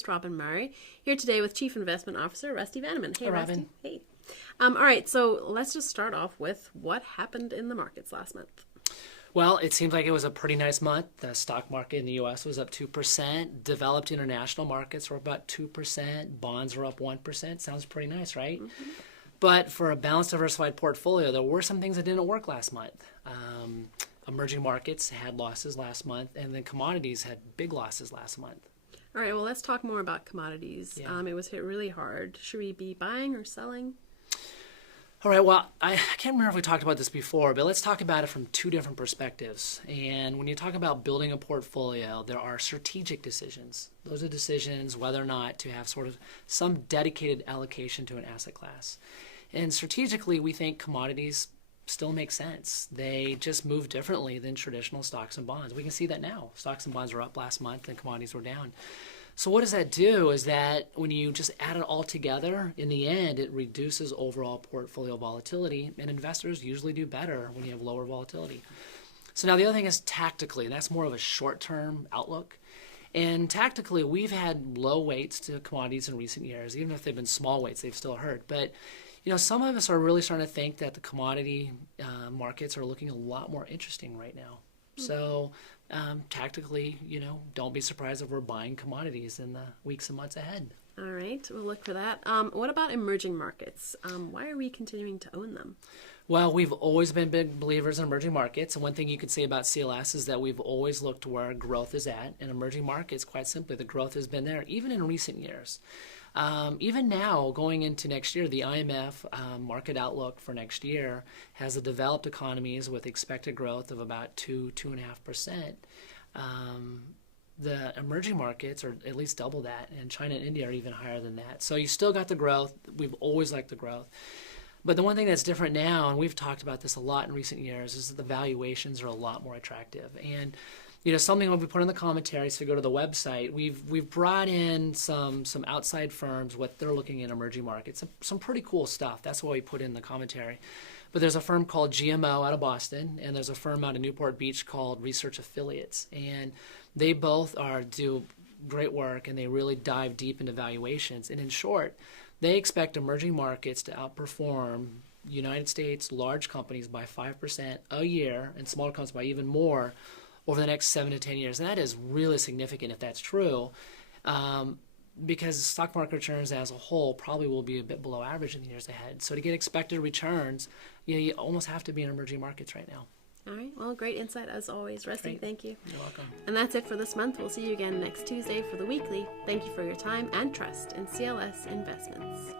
host, Robin Murray, here today with Chief Investment Officer Rusty Vanneman. Hey, Hi, Rusty. Robin. Hey. All right, so let's just start off with what happened in the markets last month. Well, it seems like it was a pretty nice month. The stock market in the U.S. was up 2%. Developed international markets were about 2%. Bonds were up 1%. Sounds pretty nice, right? Mm-hmm. But for a balanced, diversified portfolio, there were some things that didn't work last month. Emerging markets had losses last month, and then commodities had big losses last month. All right, well, let's talk more about commodities. Yeah. It was hit really hard. Should we be buying or selling? All right, well, I can't remember if we talked about this before, but let's talk about it from two different perspectives. And when you talk about building a portfolio, there are strategic decisions. Those are decisions whether or not to have sort of some dedicated allocation to an asset class. And strategically, we think commodities still make sense. They just move differently than traditional stocks and bonds. We can see that now. Stocks and bonds were up last month and commodities were down. So what does that do is that when you just add it all together, in the end, it reduces overall portfolio volatility, and investors usually do better when you have lower volatility. So now the other thing is tactically, and that's more of a short-term outlook. And tactically, we've had low weights to commodities in recent years. Even if they've been small weights, they've still hurt. But some of us are really starting to think that the commodity markets are looking a lot more interesting right now. Mm-hmm. So tactically, don't be surprised if we're buying commodities in the weeks and months ahead. All right, we'll look for that. What about emerging markets? Why are we continuing to own them? Well, we've always been big believers in emerging markets. And one thing you could say about CLS is that we've always looked where growth is at. In emerging markets, quite simply, the growth has been there, even in recent years. Even now, going into next year, the IMF market outlook for next year has the developed economies with expected growth of about 2.5%. The emerging markets are at least double that, and China and India are even higher than that. So you still got the growth. We've always liked the growth. But the one thing that's different now, and we've talked about this a lot in recent years, is that the valuations are a lot more attractive. And something we put in the commentaries, if you go to the website, we've brought in some outside firms, what they're looking at emerging markets, some pretty cool stuff. That's what we put in the commentary. But there's a firm called GMO out of Boston, and there's a firm out of Newport Beach called Research Affiliates. And they both do great work, and they really dive deep into valuations. And in short, they expect emerging markets to outperform United States large companies by 5% a year, and smaller companies by even more over the next 7 to 10 years. And that is really significant if that's true, because stock market returns as a whole probably will be a bit below average in the years ahead. So to get expected returns, you almost have to be in emerging markets right now. All right. Well, great insight as always. Rusty, Great. Thank you. You're welcome. And that's it for this month. We'll see you again next Tuesday for the weekly. Thank you for your time and trust in CLS Investments.